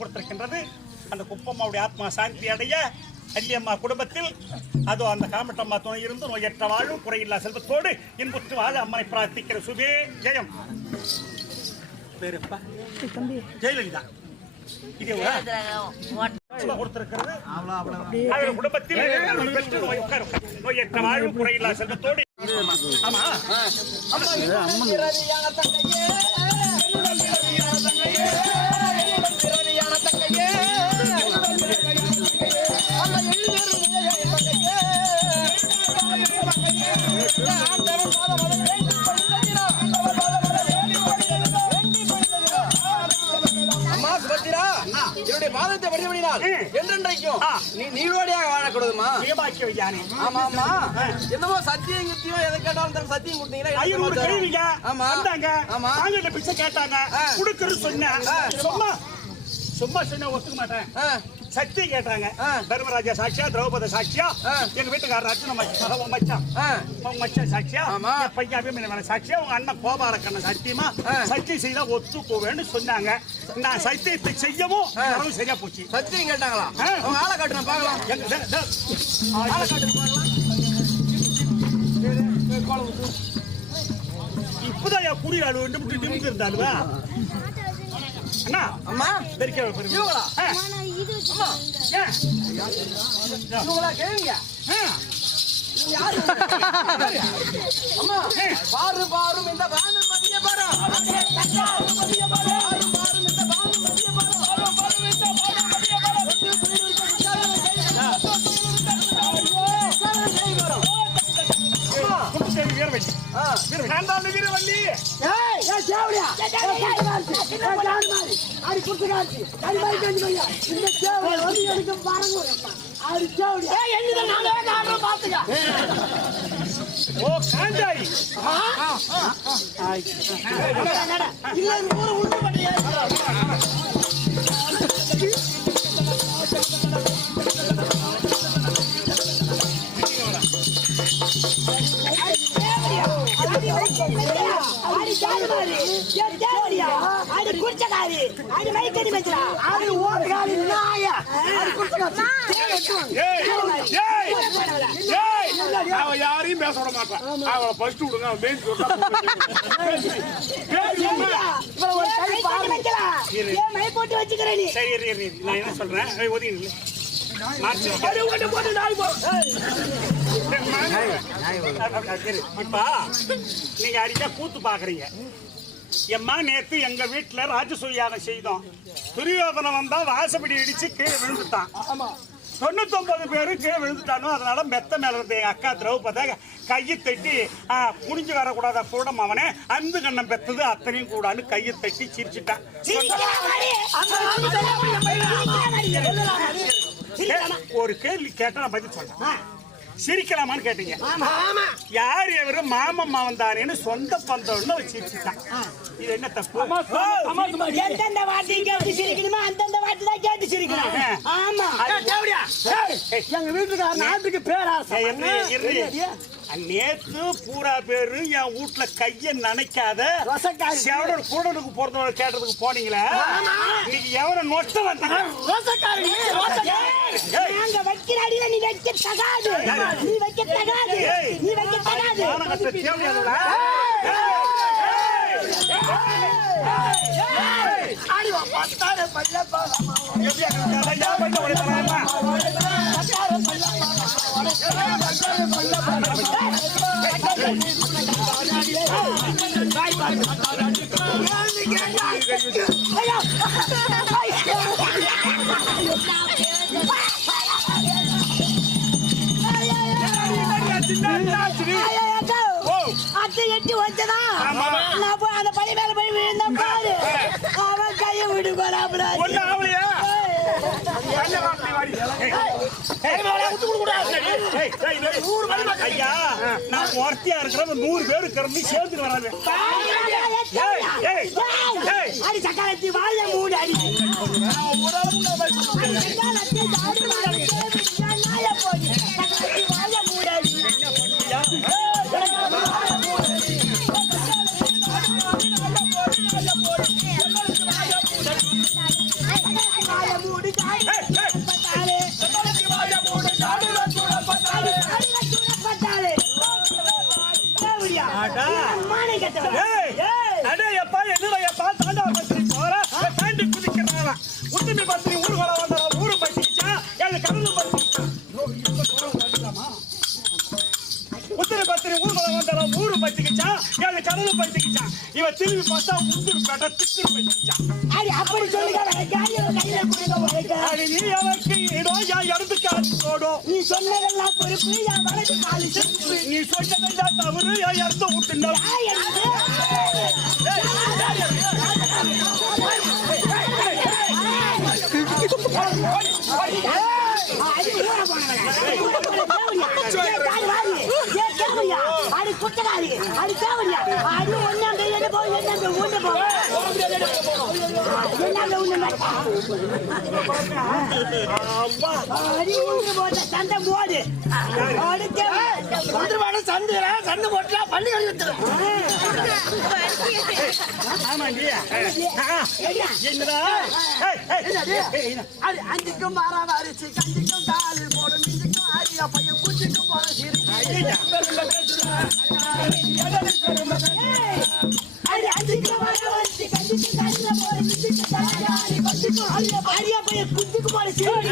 கொடுத்திருக்கின்றது. அந்த குப்பம்மாவுடைய ஆத்மா சாந்தி அடைய அள்ளியம்மா குடும்பத்தில் அதோ அந்த காமட்டம்மா துணை இருந்து நோயற்ற வாழும் குறையில்லா செல்வத்தோடு இன்புற்று வாழ அம்மனை பிரார்த்திக்கிற சுபே ஜெயம். பேருப்பா ஜெயலலிதா கொடுத்திருக்கிறது. குடும்பத்தில் நோயற்ற வாழும் குறையில்லா செல்வத்தோடு. ஆமா மாதத்தை வழிபடினால் என்றென்றைக்கும் நீரோடியாக வாழக்கூடாதுமா. ஆமா ஆமா, என்னமோ சத்தியம் கித்தியம் எதை கேட்டாலும் சத்தியம் கொடுத்தீங்களா? ஆமா ஆமா, பிச்சை கேட்டாங்க கொடுக்கறது சொன்னேன். சும்மா சொன்ன ஒத்துக்க மாட்டேன். சத்தியம் கேட்டாங்க. தர்மராஜா சாட்சியா, திரௌபதி சாட்சியா, எங்க வீட்டுக்காரர் அர்ஜுன மச்சான் சாட்சியா, பையன் அபிமன்யு சாட்சியா, உங்க அண்ணன் கோபாலக்கண்ணன் சத்தியமா சத்தியம் செய்தா ஒத்துக்கோவேன்னு சொன்னாங்க. நான் சத்தியத்தை செய்யவும் சரியா போச்சு. சத்தியம் கேட்டாங்களா? அவங்க ஆளை காட்டுறேன் பாக்கலாம். ஆளை காட்டுறேன் பாக்கலாம். இப்பதான் என் குடியாளு நிமிந்து இருந்தாலுவா அண்ணா அம்மா கேளுங்க. பாரு பாரும் இந்த பானம் மதிய பாரம். யாரையும் பேச விட மாட்டான். அவளை பஸ்ட் விடுங்க. சரி நான் என்ன சொல்றேன், இப்ப நீங்க அடிக்கா கூத்து பாக்குறீங்க. எம்மா நேத்து எங்க வீட்டுல ராஜசூயாக செய்தோம். துரியோதனம் வந்தா வாசப்படி இடிச்சு கீழே விழுந்துட்டான். 99 பேரு கீழே விழுந்துட்டானோ, அதனால மெத்த மேல இருந்த எங்க அக்கா திரௌபதி கையை தட்டி குனிஞ்சு வரக்கூடாத கூடம் அவனே அந்த கண்ணம் பெத்தது அத்தனையும் கூடான்னு கையை தட்டி சிரிச்சுட்டான். ஒரு கேள்வி கேட்டா நான் பதில் சொல்றேன். சிரிக்கலாமான்னு கேட்டீங்க. யார் எவரு மாமம்மா வந்தாருன்னு சொந்த பந்தம்னு சிரிச்சுட்டான். இது என்ன தப்பு? எந்தெந்த வார்த்தையும் கேட்டு சிரிக்கணுமா அந்தந்த வார்த்தை தான் கேட்டு சிரிக்கணும். ஆமா எங்க வீட்டுக்கார நாட்டுக்கு பேராசை. நேத்து பூரா பேரு என் வீட்டுல கைய நினைக்காத செவடர் கூடனுக்கு போறதோட கேட்டதுக்கு போனீங்களா? இன்னைக்கு எவரை நொட்ட வந்தாங்க வைக்கிற அடியில நீ வைக்க தகாது. நீ வைக்க தகாது. நீ வைக்க தகாது. அத்தை எட்டி வச்சதா நான் போய் அந்த பழி மேல போய் விழுந்த பாரு. அவன் கையை விடு போறாப்ல. ஐயா நான் ஒருத்தியா இருக்கிற 100 பேரு கிளம்பி சேர்ந்து வராது. அடி சக்காலத்தி வாழ மூடு அடி வாய மூடு காடு பட்டாலே வாய மூடு காடுல சூடப்பட்டாலே சூடப்பட்டாலே தேவடியா மானை கட்டவா அடேயப்பா என்னடா தாண்டா பத்திரி போற தாண்டி குதிக்கிறானா உத்தமி பத்திரி ஊர்வல வந்தா ஊரு பத்திச்சா எனக்கு கடலு பத்திச்சா உத்தமி பத்திரி ஊர்வல வந்தா ஊரு பத்திச்சா எனக்கு கடலு பத்திச்சா இவ திரும்பி பார்த்தா உந்துரு பேட்ட திக்கு பத்திச்சா அடி அப்படி சொல்லுங்க கையில குடுங்க வைக்க அடி நீ எனக்கு இடோ யா எடுத்து காடி போடு நீ சொன்னதெல்லாம் பொறுப்பு யா வலது காலு செப்பு நீ சொன்னதெல்லாம் தவறு யா எடுத்து விட்டுண்டா அடி குட்டகாரி அடி தேவடியா அடி ஒண்ணாங்க என்ன போய் என்ன ஒண்ணு போ என்ன ஒண்ணு அடி ஒண்ணு போட்ட சண்டை போடு அடி தேவடியா சண்டை போட்டா பள்ளி கழிவு என்னடா அஞ்சுக்கும் மாறாம அரிச்சு கஞ்சிக்கும் காலு போடும் மிஞ்சுக்கும் அரியா பையன் குஞ்சுக்கும் போட சீரி அஞ்சுக்கும் மாறாம அரிச்சு கஞ்சிக்கும் காலு போடும் மிஞ்சுக்கும் அரியா பையன் குஞ்சுக்கும் போட சீரி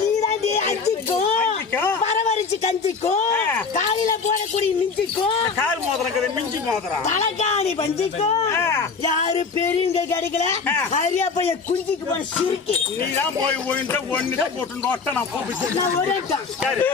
நீதாண்டி அஞ்சுக்கும் பரவரிச்சு கஞ்சிக்கும் காலில போடக்கூடிய மிஞ்சிக்கும் கால் மோதிரம் மிஞ்சி மோதிரம் தலைக்காணி பஞ்சிக்கும் யாரு பெரியவங்க கிடைக்கல ஹரியா பைய குஞ்சிக்கு போன சிரிக்கி நீதான் போய் ஒன்று ஒன்று போட்டு நோட்ட நான் போய் நான் ஒரே சரி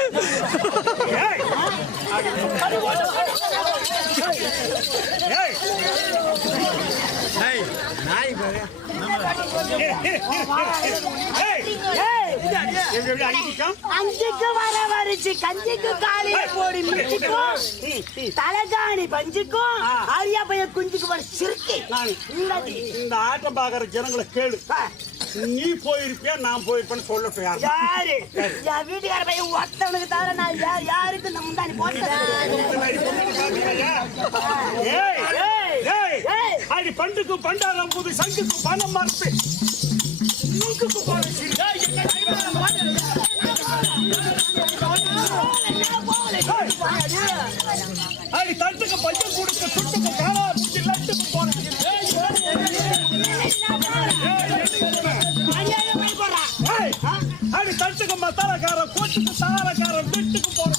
அஞ்சுக்கு வர வரிச்சு கஞ்சிக்கு காலில போடி மிஞ்சிக்கும் தலைகாணி பஞ்சுக்கும் ஹரியா பைய குஞ்சுக்கு போன சிரிக்கி இந்த ஆட்டம் பாக்குற ஜனங்களை கேளு நீ போயிருப்பியா நான் போயிருப்பேன்னு சொல்லட்டும் யாரு என் வீட்டுக்கார பையன் ஒருத்தவனுக்கு தவிர நான் யாருக்கு இந்த முந்தானி அடி பண்டுக்கு பண்டாரம் புது சங்குக்கு பணம் மறுப்பு மூக்குக்கு போன அடி தட்டுக்கு பஞ்சம் கொடுக்க சுட்டுக்கு காலா புடி லட்டுக்கு போன அடி தட்டுக்கு மசாலாக்காரன் கோட்டுக்கு சாரக்காரன் வீட்டுக்கு போன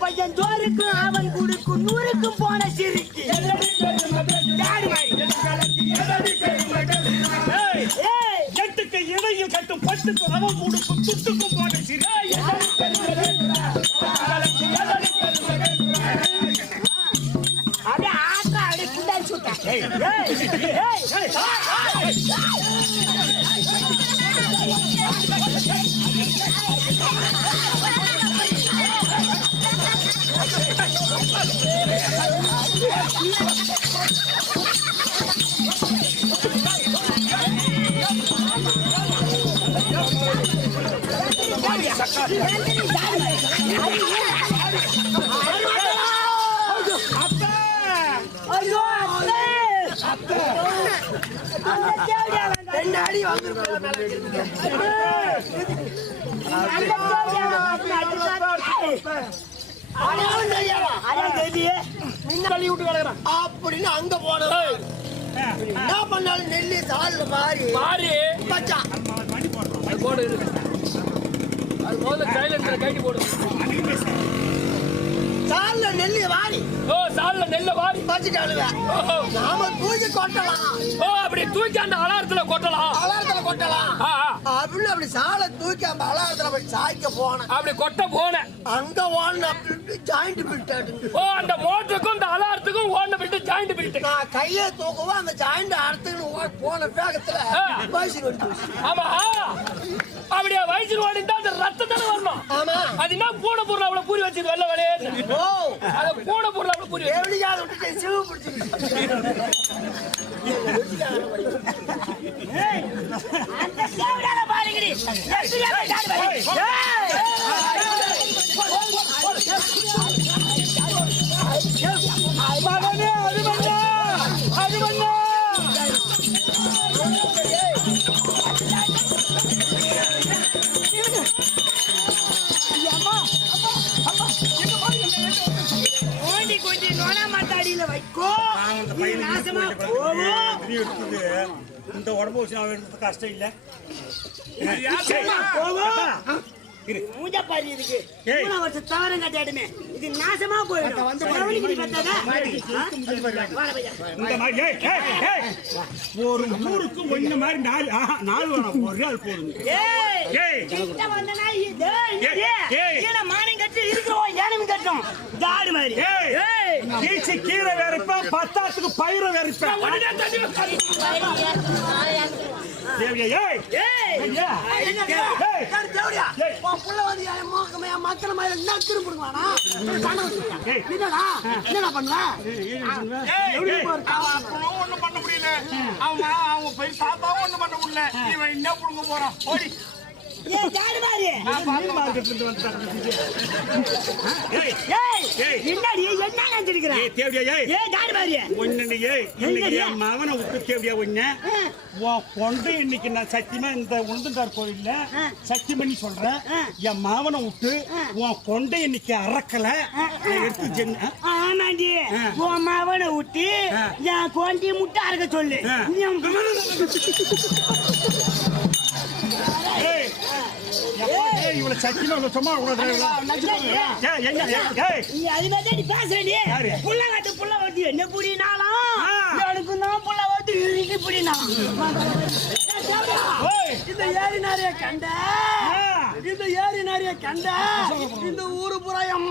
பையன் ஜோருக்கும் அவன் கொடுக்கும் நூறுக்கும் போன சிரிக்கி எட்டுக்கு இடையில் கட்டும் பட்டுக்கு அவன் கொடுக்கும் துட்டுக்கும் போன சிரி அப்படியே ஆட்டா அடி குண்டாடி சுட்டேன் அடி அப்படின்னு அங்க போனது என்ன பண்ணாலும் நெல்லி சால்ல மாறி மாறி மச்சான் போடு அது முதல்ல கையில கைட்டி போடு சால்ல நெல்லி வாரி ஓ சால்ல நெல்ல வாரி பச்சிட்டாளுங்க நாம தூக்கி கொட்டலாம் ஓ அப்படி தூக்கி அந்த அலாரத்துல கொட்டலாம் அலாரத்துல கொட்டலாம் அப்படின்னு அப்படி சாலை தூக்கி அந்த அலாரத்துல போய் சாய்க்க போனேன். அப்படி கொட்ட போன அங்க ஓடன ஜாயிண்ட் பில்ட். ஓ அந்த மோட்டருக்கும் இந்த அலாரத்துக்கும் ஓட விட்டு ஜாயிண்ட் பில்ட். நான் கையை தூக்கவும் அந்த ஜாயிண்ட் அறுத்துன்னு போன வேகத்துல பைசு வெடிச்சு. ஆமா அப்படியே வயசு ஓடிந்தா அந்த ரத்தம் தானே வரணும். ஆமா அது என்ன பூனை பொருள் அவ்வளவு பூரி வச்சது வெள்ள வளையே. ஓ அது பூனை பொருள் அவ்வளவு பூரி எப்படியாவது விட்டு சிவு பிடிச்சிருக்கு. அந்த தேவடால பாருங்கடி எப்படியா டாடி பாரு. மகனே அருமண்ணா அருமண்ணா ஓடி கொஞ்சம் நோனா மாட்டாடியில வைக்கோ நாசமா போவோம். இந்த உடம்பு வச்சு அவன் எடுத்தது கஷ்டம் இல்ல மூஞ்ச பாரு இதுக்கு ஏய். 3 வருஷம் தவறம் கட்டாடுமே இது நாசமா போயிடும். கவனிக்கிட்டு பார்த்தா இந்த மாதிரி ஏய், ஏய், ஏய். ஒரு ஊருக்கு ஒண்ணு மாதிரி நாலு வேணும் ஒரே ஆள் போதும். ஏய் ஏய். கிட்ட வந்தனா இது ஏய். கீழே மானம் கட்டி இருக்கிறோம் ஏனமே கட்டும் தாடு மாதிரி. ஏய் கீச்சு கீரை வேறப்ப பத்தாத்துக்கு பயிரை வேறப்ப தேவியா ஏய் ஏய் ஏய் தேவடியா உன் புள்ள வந்து என் மக்கள் மாதிரி என்ன திரும்பிடுவானா? என்னடா என்னடா பண்ணுவ? ஒண்ணும் பண்ண முடியல அவங்க போய் சாப்பாவும் ஒண்ணும் பண்ண முடியல இவன் என்ன புடுங்க போறான் ஓடி ஏய் தாடு மாதிரி. மார்க்கெட்ல வந்து ஏய் ஏய் ஏய். என்னடி என்ன நினைச்சிருக்கிற? ஏய் தேவியா ஏய் ஏய் தாடு மாதிரி. ஒண்ணு ஏய் இன்னைக்கு என் மகனை விட்டு தேவியா ஒண்ணு உன் கொண்டு இன்னைக்கு நான் சத்தியமா இந்த உளுந்தங்கார் கோயில்ல சத்தியம் பண்ணி சொல்றேன் என் மாவனை விட்டு உன் கொண்டை இன்னைக்கு அறக்கல நான் எடுத்து ஜென்ன ஆமாண்டி உன் மாவனை விட்டு என் கொண்டி முட்டை அறுக்க சொல்லு. ஏய் ஏய் இவள சத்தியமா இவள சும்மா விடாத ஏய் என்ன ஏய் நீ அது மாதிரி நீ பேசுறடி. யாரு? புள்ள வாட்டி என்ன புடினாலும் எனக்கு நான் புள்ள வாட்டி இருக்கு புடினாலும். ஓய் இந்த ஏரி நாரிய கண்ட இந்த ஏரி நாரிய கண்ட இந்த ஊரு புறாயம்.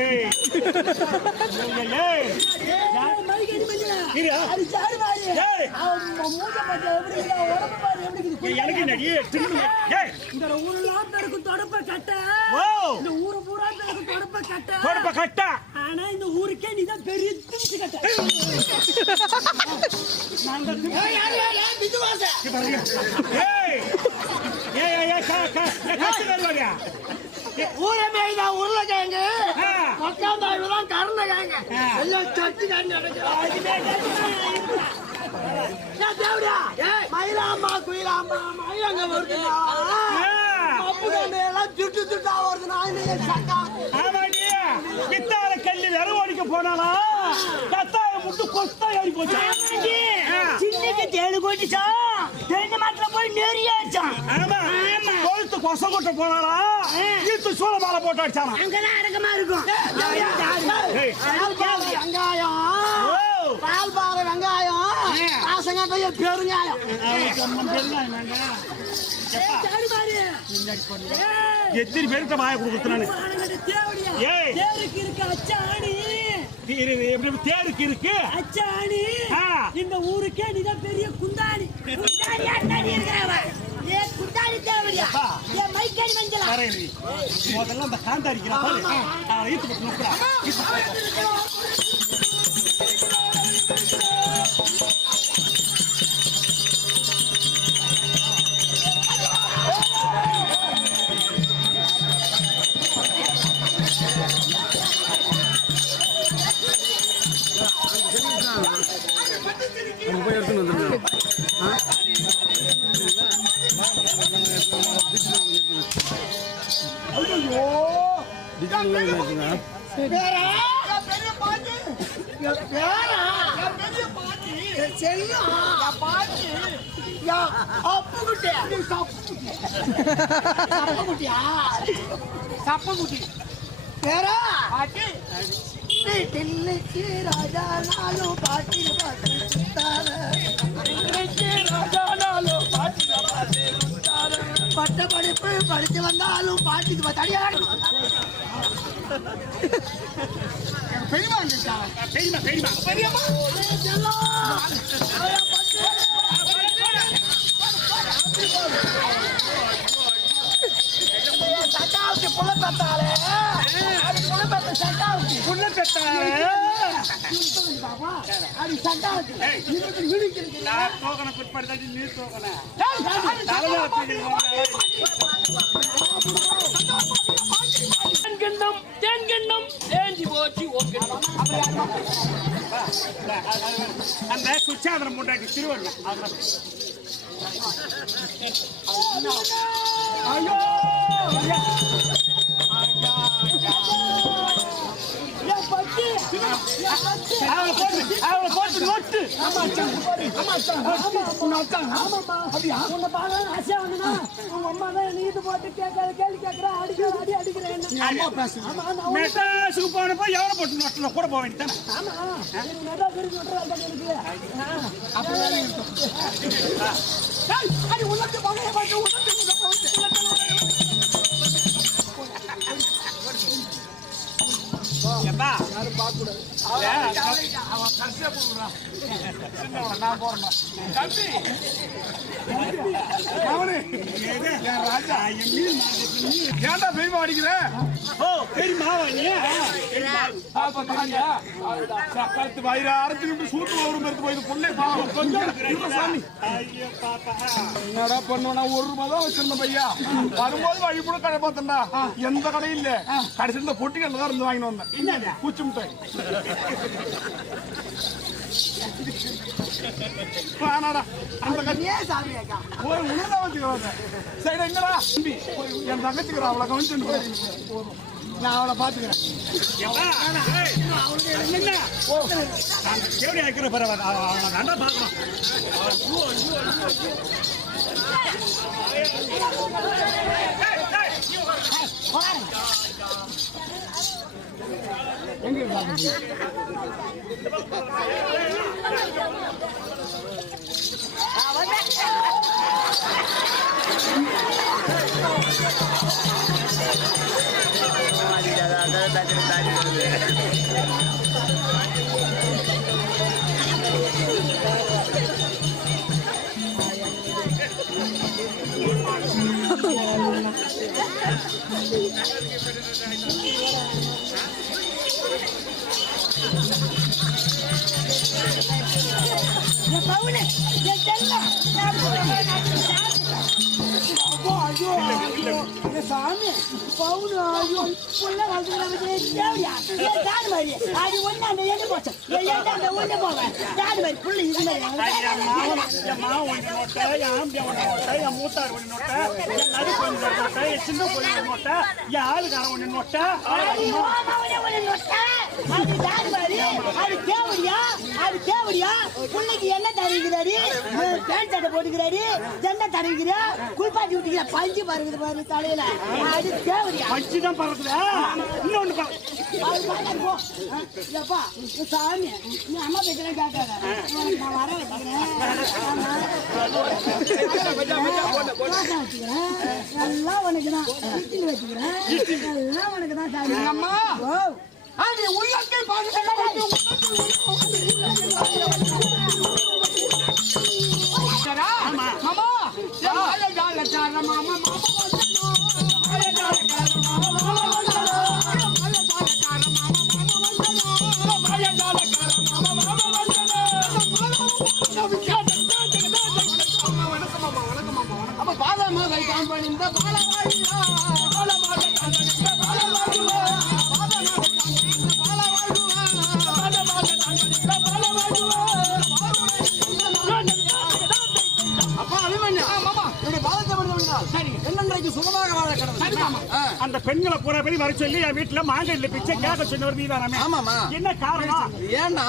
ஏய் ஏய் இரு அது சாடு மாதிரி. ஏய் மூஞ்ச பார்த்தா எப்படி இருக்கு? உடம்பு பாரு எப்படி இருக்கு? எனக்கு நடி திரும்ப ஏய் இந்த ஊரெல்லாம் தனக்கு தொடப்ப கட்ட. ஓ இந்த ஊரு பூரா தனக்கு தொடப்ப கட்ட. தொடப்ப கட்டா ஆனா இந்த ஊருக்கே நீதான் பெரிய திமிச்சு கட்ட. ஏய் ஏய் ஏய் கட்டு வருவாயா ஊரே மேய்தான் உருளைக்கிழங்கு உட்காந்தாய்வுதான் கருணைக்கிழங்க எல்லாம் சட்டி காண்டி மயிலாம்பா குயிலாம்பா மயிலங்க வருதுன்னா அப்பு கண்டு எல்லாம் சுட்டு சுட்டா வருதுன்னா சக்கா பித்தால கல்லி வெற ஓடிக்க போனானா கத்தாய முட்டு கொஸ்தா ஏறி போச்சு சின்னக்கு தேடு கொட்டிச்சா தேடி மாத்திர போய் நெறியாச்சான். ஆமா கொழுத்து கொச கொட்ட போனானா ஈத்து சூள மாலை போட்டு அடிச்சானா அங்கதான் அடக்கமா இருக்கும். வெங்காயம் பால் பாறை வெங்காயம் ராசங்காட்டைய பெருங்காயம் எத்தனை பேருக்கு வாய கொடுக்குறானு ஏய் தேருக்கு இருக்கு அச்சாணி. தேருக்கு இருக்கு அச்சாணி இந்த ஊருக்கே நீதான் பெரிய குந்தாணி. குந்தாணி அண்ணாடி இருக்கிறவ ஏ குந்தாணி தேவடியா ஏ மைக்கேடி மஞ்சளா முதல்ல அந்த காந்தா இருக்கிறா பாரு ஈத்து போட்டு நோக்குறா போய் எடுத்துன்னு வந்துருங்க. சப்பகுட்டி பேரா தில்லுக்கு ராஜா நாலு பாட்டி பாட்டி சுத்தார பட்டபடி படிச்சு வந்தாலும் பாட்டுக்கு தடியா பெரியமா பெரியமா சட்டாவுக்கு புள்ள தத்தாலே அது புள்ள தத்த சட்டாவுக்கு புள்ள தத்தாலே அது சட்டாவுக்கு இதுக்கு விழிக்கிறது நான் தோகன குட்படுத்தாடி நீ தோகன தேன்கண்ணம் தேஞ்சி போச்சு அந்த சுச்சாதனம் முண்டாட்டி திருவண்ண ஐயோ அவளை போட்டு நோட்டு மெட்ராஸுக்கு போனப்போ எவ்வளோ போட்டு நோட்டில் கூட போக வேண்டியதானே ஏன்டா பெரியமா அடிக்கிற? ஓ பெரியமாவா நீ சக்கரத்து வயிறு அரைச்சு சூத்து ஒரு மருந்து போய் பொண்ணே பாவம் கொஞ்சம் சாமி என்னடா பண்ணுவா? 1 ரூபாய் தான் வச்சிருந்தேன் பையா. வரும்போது வழி கூட கடை பார்த்தா எந்த கடையும் இல்ல. கடைசி இந்த பொட்டி கடையில் தான் இருந்து வாங்கிட்டு வந்தேன். பூச்சி மிட்டாய் அந்த கட்சியே ஒரு உணர்தான் வச்சுக்கிறாங்க. சரி எங்கடா என் தங்கச்சிக்கிறேன் அவளை கவனிச்சு நான் அவளை பாத்துக்கிறேன். எப்படி ஆக்கிற பரவாயில்ல அவனை நல்லா பார்க்கணும். எங்க சாமி பவுன் ஐயோ புள்ள வந்து தேவையா தாடு மாதிரி அது ஒண்ணு அந்த எண்ணு போச்சு அந்த ஒண்ணு போவேன் தாடு மாதிரி புள்ள இது மூத்தார் ஒண்ணு நோட்டை நடு கொஞ்சம் நோட்டை சின்ன கொஞ்சம் நோட்டை ஆளுக்காரன் ஒண்ணு நோட்டை அது தாடு மாதிரி அது தேவையா புள்ளைக்கு என்ன தருகிறாரு பேண்ட் சட்டை போட்டுக்கிறாரு ஜெண்டை தருகிறா குளிப்பாட்டி விட்டுக்கிற பஞ்சு பறக்குது பாரு தலையில அது தேவையா பஞ்சு தான் பறக்குதா இன்னொன்னு இல்லப்பா சாமி நீ அம்மா பேச்செல்லாம் கேட்காத நான் வர வச்சுக்கிறேன் எல்லாம் உனக்கு தான் வச்சுக்கிறேன் எல்லாம் உனக்கு தான் சாமி அம்மா உள்ளத்தை அந்த பெண்களை பூரா பேர் வர சொல்லி என் வீட்டுல மாங்கல்ல பிச்சை கேட்க சொன்னவர் நீதானே? ஆமாமா. என்ன காரணம்? ஏன்னா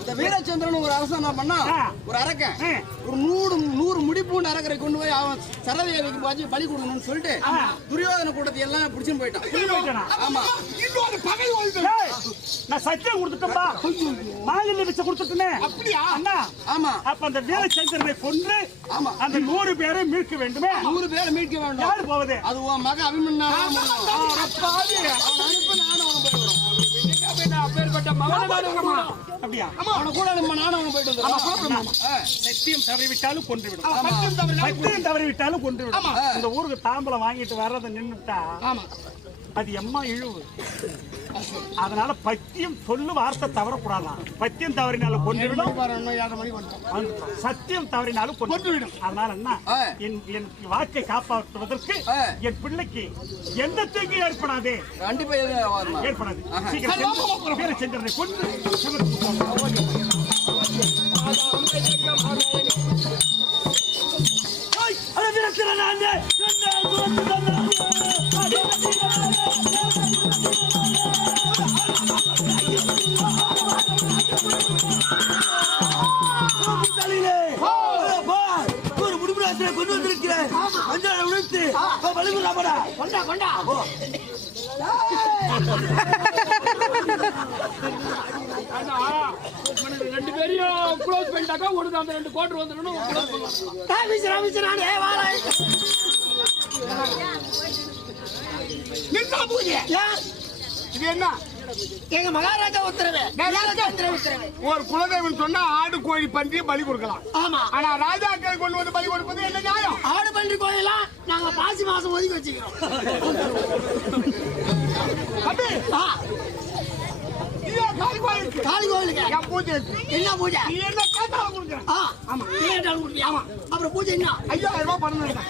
இந்த வீரச்சந்திரன் ஒரு அரசன் என்ன பண்ணா ஒரு அரக்கன் ஒரு 100 முடிப்பூண்டு அரக்கரை கொண்டு போய் அவன் சரவேதிக்கு பாச்சு பலி கொடுக்கணும்னு சொல்லிட்டு துரியோதன கூட்டத்தை எல்லாம் பிடிச்சுன்னு போயிட்டான். போயிட்டானா? ஆமா. இன்னொரு பகை நான் சத்தியம் கொடுத்துட்டேன்பா. மாங்கல்ய பிச்சை கொடுத்துட்டேனே. அப்படியா? அண்ணா, ஆமா. அப்ப அந்த வீரச்சந்திரனை கொன்று ஆமா. அந்த 100 பேரை மீட்க வேண்டுமே. 100 பேரை மீட்க வேண்டும். யாரு போவது? அது உன் மகன் அபிமன்யா. அவன் அனுப்ப நானும் அவன் போயிடுறோம். அப்பேற்பட்ட மகனானவங்க அப்படியா? அவனை கூட நம்ம நானும் அவன் போயிட்டு வந்துடுறோம். சத்தியம் தவறிவிட்டாலும் கொன்றுவிடும். சத்தியம் தவறிவிட்டாலும் கொன்றுவிடும். இந்த ஊருக்கு தாம்பலம் வாங்கிட்டு வர்றதை நின்னுட்டா ஆமா. அது எம்மா இழுவு. அதனால பத்தியம் சொல்லு வார்த்தை தவறக்கூடாதான். பத்தியம் தவறினாலும் கொன்றுவிடும். 7 மணி வந்துடும். சத்தியம் தவறினாலும் கொன்றுவிடும். அதனால என்ன, என் வாக்கை காப்பாற்றுவதற்கு என் பிள்ளைக்கு எந்த தீங்கும் ஏற்படாது. கண்டிப்பா ஏற்படாது. சீக்கிரம் வீரச்சந்திரனை கொன்று ஒரு முடிவு கொண்டு வந்திருக்கிறேன். கொஞ்சம் உழைத்து கொண்டா கொண்டா. ரெண்டு பேரையும் க்ளோஸ் பண்ணிட்டாக்கா உனக்கு அந்த 2 கோட்டர் வந்துடணும். இது என்ன? எங்க மகாராஜா உத்தரவு. ஒரு குலதெய்வம் சொன்னா ஆடு கோழி பன்றி பலி கொடுக்கலாம். ஆமா. ஆனா ராஜாக்கள் கொண்டு வந்து பலி கொடுப்பது என்ன நியாயம்? ஆடு பன்றி கோயிலாம் நாங்க பாசி மாசம் ஒதுக்கி வச்சுக்கிறோம். காளி கோயிலுக்கு என் பூஜை இருக்கு. என்ன பூஜை? நீ என்ன கேட்டாலும் கொடுக்குறேன். ஆமா. கேட்டாலும் கொடுப்பியா? ஆமா. அப்புறம் பூஜை என்ன? 5000 ரூபாய் பணம் வேண்டாம்.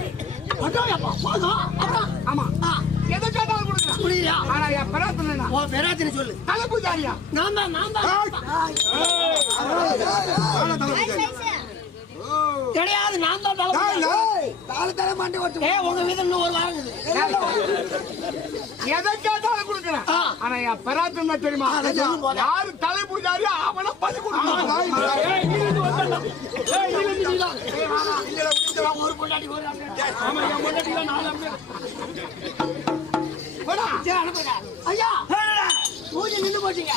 போதும். அப்புறம் ஆமா. எதை கேட்டாலும் கொடுக்குறேன். புரியுதா? ஆனா என் பிரார்த்தனை என்ன? உன் பெராத்திரி சொல்லு. தலை பூஜாரியா? நான் தான். கிடையாது, நான் தான் தலை மாட்டே ஓட்டு. உங்க வீதம் இன்னும் ஒரு வாரம் இருக்குது. எதை கேட்டாலும் கொடுக்குறேன். ஆனா என் பிரார்த்தனை தெரியுமா? யாரு தலை பூஜாரியா அவனை பலி கொடுக்கணும். ஒரு பொண்டாட்டி ஒரு ஐயா பூஜை நின்று போட்டீங்க.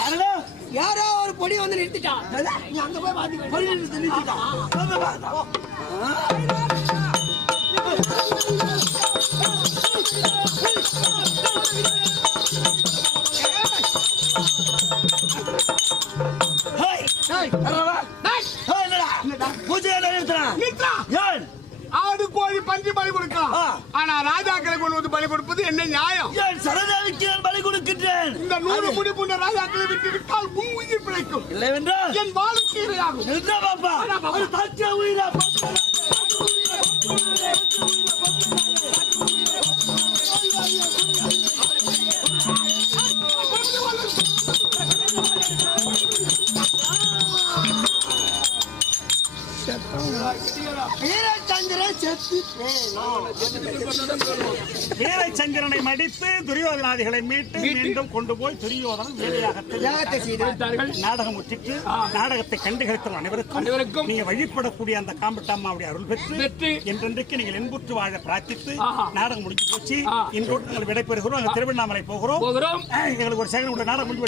யாரோ ஒரு பொடி வந்து நிறுத்திட்டான். நீ அங்க போய் பாத்துக்க. ஆடு கோழி பன்றி பலி கொடுக்கலாம். ஆனா ராஜாக்களை கொண்டு வந்து பலி கொடுப்பது என்ன நியாயம்? சரதாவிக்கு நான் பலி கொடுக்கின்றேன். இந்த 100 முடி புண்ட ராஜாக்களை விட்டு விட்டால் உன் உயிர் பிழைக்கும். இல்லைவென்றால் என் வாழ்க்கை இரையாகும். உயிரா வீரச்சந்திரனை மடித்து துரியோதனாதிகளை மீட்டு மீண்டும் கொண்டு போய் துரியோதனன் வேலையாகத்தை செய்தார்கள். நாடகம் உச்சிட்டு நாடகத்தை கண்டுகளித்த அனைவருக்கும் நீங்க வழிபடக்கூடிய அந்த காம்பட்டம்மாவுடைய அருள் பெற்று என்றென்றைக்கு நீங்கள் என்புற்று வாழ பிரார்த்தித்து நாடகம் முடிஞ்சு போச்சு. இன்றோடு நாங்கள் விடைபெறுகிறோம். திருவண்ணாமலை போகிறோம். எங்களுக்கு ஒரு செகண்ட் நாடகம் முடிஞ்சு